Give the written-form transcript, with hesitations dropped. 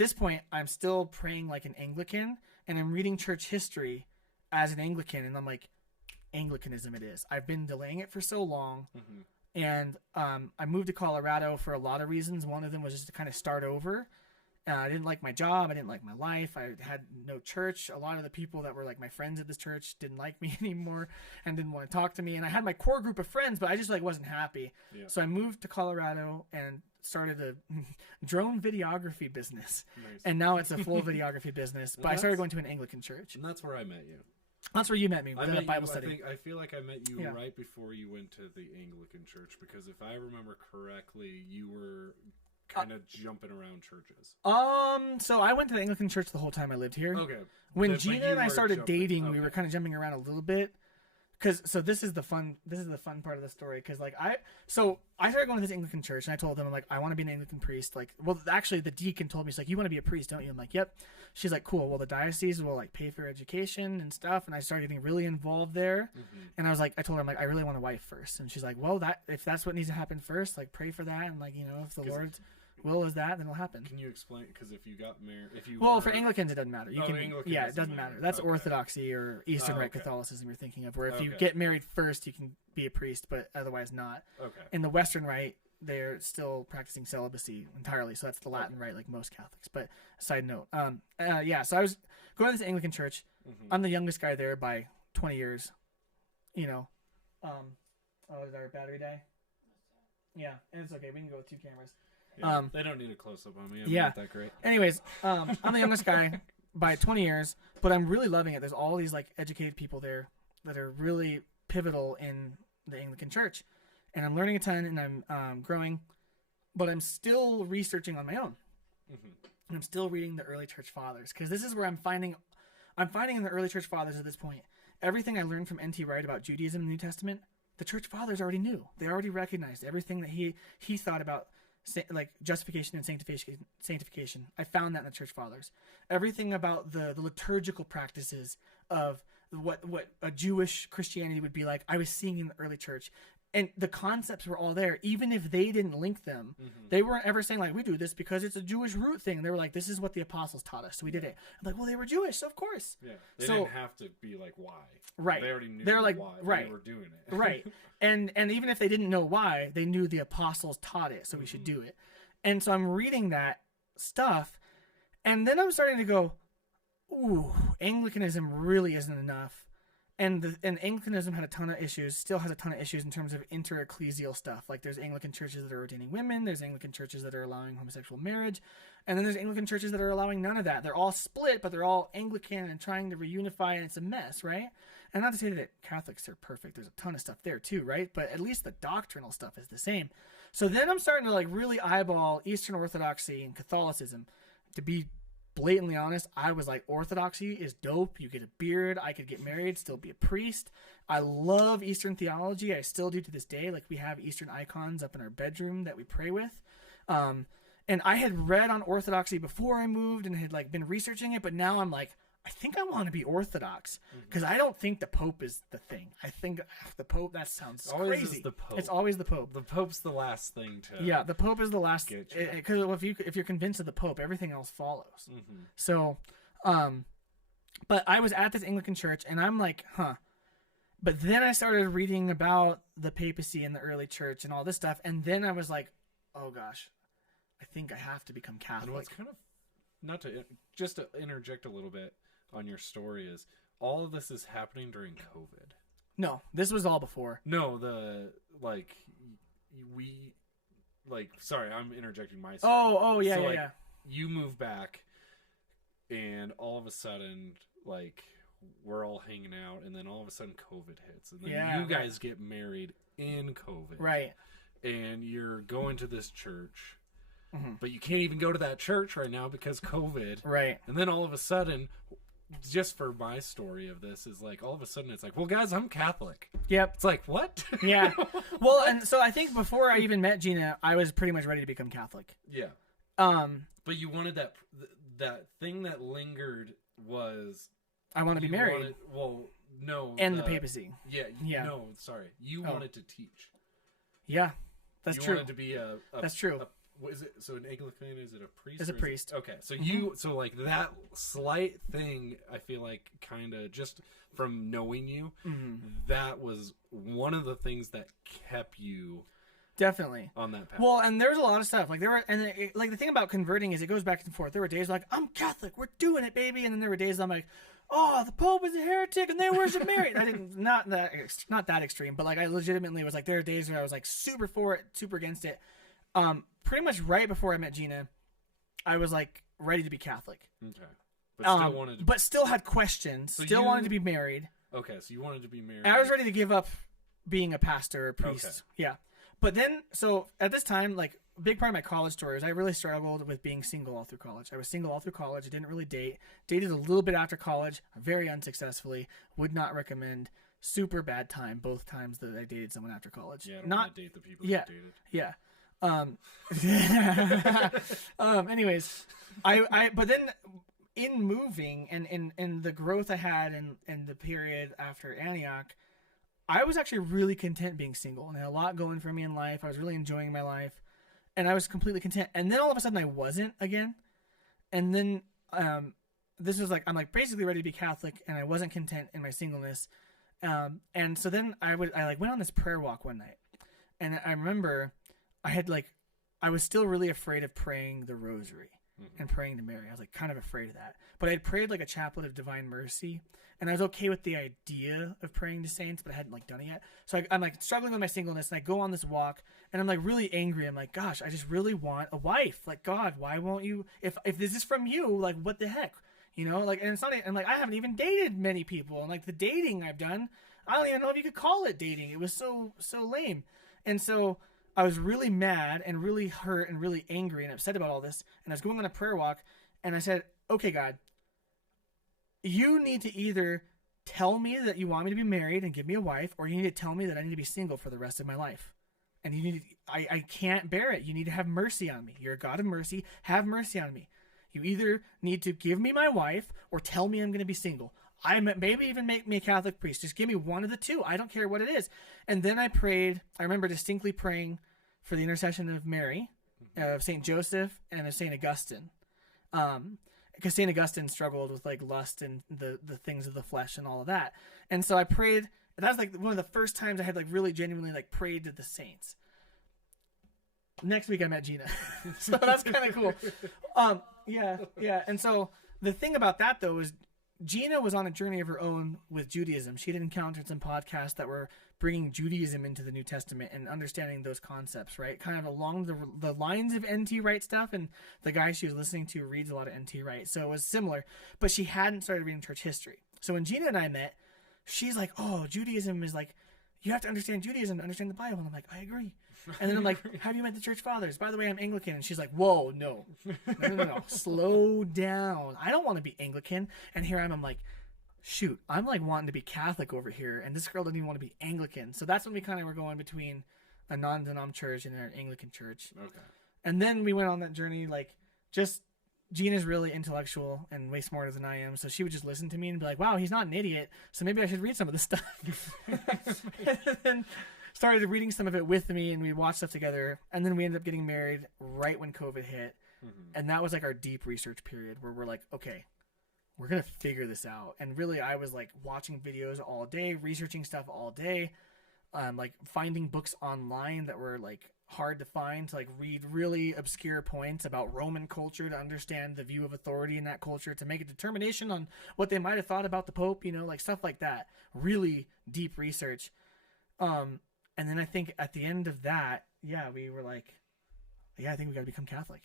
this point, I'm still praying like an Anglican, and I'm reading church history as an Anglican, and I'm like, Anglicanism it is. I've been delaying it for so long. And I moved to Colorado for a lot of reasons. One of them was just to kind of start over. I didn't like my job. I didn't like my life. I had no church. A lot of the people that were like my friends at this church didn't like me anymore and didn't want to talk to me. And I had my core group of friends, but I just like wasn't happy. Yeah. So I moved to Colorado and started a drone videography business. Nice. And now it's a full videography business. But I started going to an Anglican church. And that's where I met you. That's where you met me. With a Bible study. I feel like I met you right before you went to the Anglican church, because if I remember correctly, you were kind of jumping around churches. So I went to the Anglican church the whole time I lived here. Okay. When Gina and I started dating, we were kind of jumping around a little bit. So this is the fun part of the story. Cause like I started going to this Anglican church, and I told them, I'm like, I want to be an Anglican priest. Like, well, actually the deacon told me, she's like, you want to be a priest, don't you? I'm like, yep. She's like, cool. Well, the diocese will like pay for education and stuff. And I started getting really involved there. And I was like, I told her, I'm like, I really want a wife first. And she's like, well, if that's what needs to happen first, like pray for that. And like, you know, if the Lord's will is that, then it'll happen. Can you explain? Because if you got married, for Anglicans it doesn't matter. It doesn't matter. That's Orthodoxy or Eastern Rite Catholicism you're thinking of, where if you get married first, you can be a priest, but otherwise not. Okay. In the Western Rite, they're still practicing celibacy entirely, so that's the Latin Rite, like most Catholics. But side note, so I was going to this Anglican church. I'm the youngest guy there by 20 years. You know, did our battery die? Yeah, and it's okay. We can go with 2 cameras. Yeah, they don't need a close-up on me. I'm not that great. Anyways, I'm the youngest guy by 20 years, but I'm really loving it. There's all these like educated people there that are really pivotal in the Anglican church, and I'm learning a ton, and I'm growing, but I'm still researching on my own. And I'm still reading the early church fathers, because this is where I'm finding in the early church fathers at this point, everything I learned from N.T. Wright about Judaism in the New Testament, the church fathers already knew. They already recognized everything that he thought about, like justification and sanctification. I found that in the church fathers. Everything about the liturgical practices of what a Jewish Christianity would be like, I was seeing in the early church. And the concepts were all there, even if they didn't link them. They weren't ever saying like, we do this because it's a Jewish root thing. They were like, this is what the apostles taught us, so we did it. I'm like, well, they were Jewish, so of course. Yeah, they didn't have to be like, why? Right. They already knew why they were doing it. Right. And even if they didn't know why, they knew the apostles taught it, so we should do it. And so I'm reading that stuff, and then I'm starting to go, ooh, Anglicanism really isn't enough. And Anglicanism had a ton of issues, still has a ton of issues in terms of inter-ecclesial stuff. Like there's Anglican churches that are ordaining women, there's Anglican churches that are allowing homosexual marriage, and then there's Anglican churches that are allowing none of that. They're all split, but they're all Anglican and trying to reunify, and it's a mess, right? And not to say that Catholics are perfect, there's a ton of stuff there too, right? But at least the doctrinal stuff is the same. So then I'm starting to like really eyeball Eastern Orthodoxy and Catholicism. To be blatantly honest, I was like, Orthodoxy is dope. You get a beard. I could get married, still be a priest. I love Eastern theology. I still do to this day. Like we have Eastern icons up in our bedroom that we pray with. And I had read on Orthodoxy before I moved and had like been researching it, but now I'm like, I think I want to be Orthodox, because I don't think the Pope is the thing. I think the Pope, that sounds crazy. Is the Pope. It's always the Pope. The Pope's the last thing to. Yeah, the Pope is the last. Because if you're convinced of the Pope, everything else follows. So, but I was at this Anglican church, and I'm like, huh. But then I started reading about the papacy and the early church and all this stuff, and then I was like, oh gosh, I think I have to become Catholic. And what's kind of, just to interject a little bit on your story, is all of this is happening during COVID. No, this was all before. No, sorry, I'm interjecting my story. Yeah. You move back, and all of a sudden, like, we're all hanging out, and then all of a sudden COVID hits, and then you guys get married in COVID. Right. And you're going to this church, but you can't even go to that church right now because COVID. Right. And then all of a sudden, just for my story of this, is like all of a sudden it's like, well, guys, I'm Catholic. Yep. It's like, what? Yeah. Well, and so I think before I even met Gina, I was pretty much ready to become Catholic. Yeah. But you wanted that thing that lingered was, I want to be married. And the papacy. Yeah. You wanted to teach. Yeah. That's true. You wanted to be That's true. what is it? So an Anglican, is it a priest? Is a priest. Okay, so so like that slight thing, I feel like kind of just from knowing you, that was one of the things that kept you definitely on that path. Well, and there was a lot of stuff like there were, and like the thing about converting is it goes back and forth. There were days like I'm Catholic, we're doing it, baby, and then there were days I'm like, oh, the Pope is a heretic and they worship Mary. I didn't not that extreme, but like I legitimately was like there are days where I was like super for it, super against it. Pretty much right before I met Gina, I was like ready to be Catholic. Okay. But still had questions. So still wanted to be married. Okay, so you wanted to be married. And I was ready to give up being a pastor or priest. Okay. Yeah. But then, so at this time, like a big part of my college story is I really struggled with being single all through college. I was single all through college. I didn't really date. Dated a little bit after college, very unsuccessfly. Would not recommend. Super bad time both times that I dated someone after college. Yeah, I don't want to date the people you dated. Yeah. Anyways, but then in moving and in the growth I had in the period after Antioch, I was actually really content being single and had a lot going for me in life. I was really enjoying my life and I was completely content. And then all of a sudden I wasn't again. And then, this was like, I'm like basically ready to be Catholic and I wasn't content in my singleness. And so then I went on this prayer walk one night and I remember I was still really afraid of praying the rosary and praying to Mary. I was like kind of afraid of that, but I had prayed like a chaplet of divine mercy and I was okay with the idea of praying to saints, but I hadn't like done it yet. So I'm like struggling with my singleness and I go on this walk and I'm like really angry. I'm like, gosh, I just really want a wife. Like, God, why won't you, if this is from you, like what the heck, you know, like, and it's not, and like, I haven't even dated many people and like the dating I've done, I don't even know if you could call it dating. It was so lame. And so I was really mad and really hurt and really angry and upset about all this. And I was going on a prayer walk and I said, okay, God, you need to either tell me that you want me to be married and give me a wife, or you need to tell me that I need to be single for the rest of my life. And you need I can't bear it. You need to have mercy on me. You're a God of mercy. Have mercy on me. You either need to give me my wife or tell me I'm going to be single. Maybe even make me a Catholic priest. Just give me one of the two. I don't care what it is. And then I prayed. I remember distinctly praying for the intercession of Mary, of St. Joseph, and of St. Augustine. Because St. Augustine struggled with like lust and the things of the flesh and all of that. And so I prayed. That was like one of the first times I had like really genuinely like prayed to the saints. Next week I met Gina. So that's kind of cool. Yeah. And so the thing about that though is Gina was on a journey of her own with Judaism. She had encountered some podcasts that were bringing Judaism into the New Testament and understanding those concepts, right? Kind of along the lines of N.T. Wright stuff, and the guy she was listening to reads a lot of N.T. Wright, so it was similar, but she hadn't started reading church history. So when Gina and I met, she's like, oh, Judaism is like, you have to understand Judaism to understand the Bible. And I'm like, I agree. And then I'm like, have you met the church fathers? By the way, I'm Anglican. And she's like, whoa, no. Slow down. I don't want to be Anglican. And here I'm like, shoot, I'm like wanting to be Catholic over here. And this girl doesn't even want to be Anglican. So that's when we kind of were going between a non-denom church and an Anglican church. Okay. And then we went on that journey, like, just Gina's really intellectual and way smarter than I am. So she would just listen to me and be like, wow, he's not an idiot. So maybe I should read some of this stuff. And then started reading some of it with me, and we watched stuff together, and then we ended up getting married right when COVID hit. And that was like our deep research period where we're like, okay, we're gonna figure this out. And really I was like watching videos all day, researching stuff all day, like finding books online that were like hard to find, to like read really obscure points about Roman culture to understand the view of authority in that culture, to make a determination on what they might have thought about the Pope, you know, like stuff like that. Really deep research. And then I think at the end of that, we were like, I think we got to become Catholic.